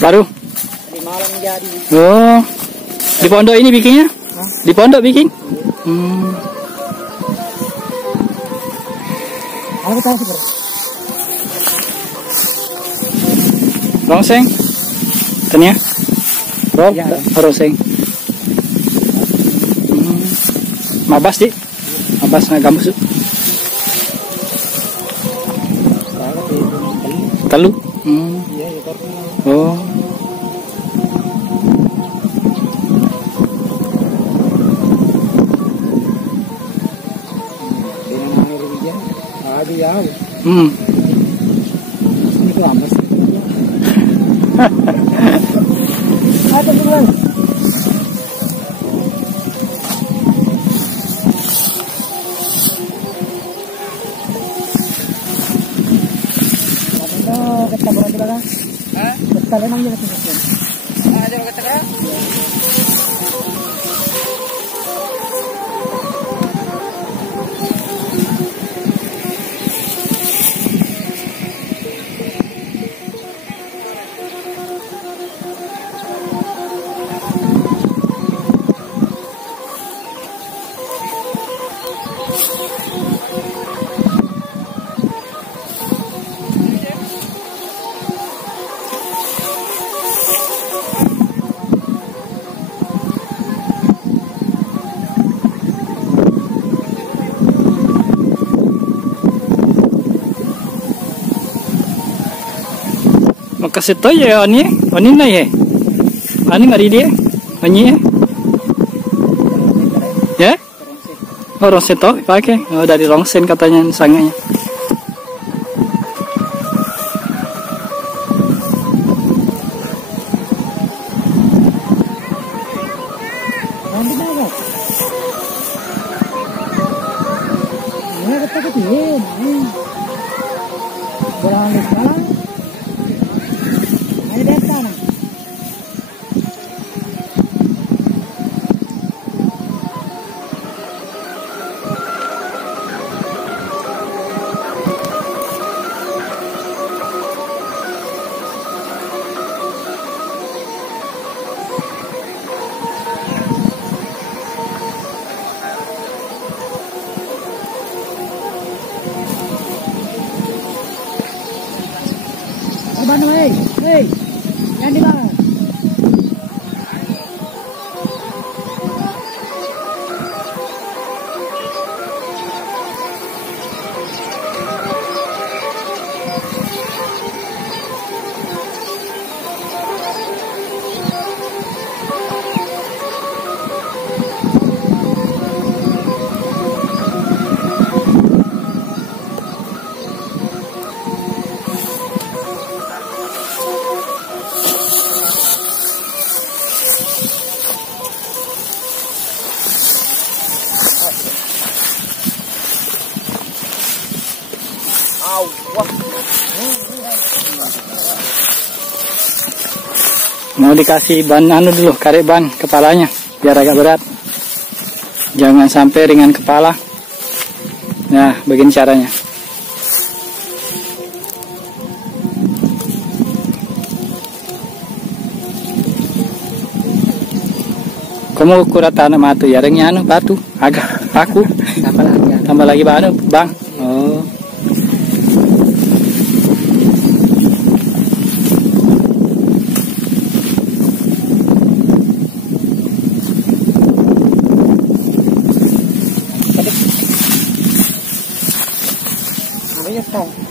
Baru? Tadi malam jadi. Oh. Di pondok ini bikinnya? Hah? Di pondok bikin? Aku tahu sih, Bro. Rongseng? Tanya? Bro, Ya. rongseng. Mabas di? Mabas na gambus. Telu? Iya, itu. Oh. Aduh ya. Ini tuh amas. Ada bulan. Kita berani lah. Hah? Kita memang jadi sesuatu. Ada kita kan? Makasih tuh ya ani na ya. Ani ngari dia. Ani ya. Oh, rongsen toh pakai. Oh, dari rongsen katanya sanganya. Nanti mana? Ini kita kecil. Berani sekarang. Ini desa nih. Abang, hey, yang di bawah. Mau dikasih ban anu dulu, karet ban kepalanya biar agak berat. Jangan sampai ringan kepala. Nah, begini caranya. Kamu kuratan matu ya ringnya anu batu, agak paku. Tambah lagi anu, Bang. Oh. Tahu.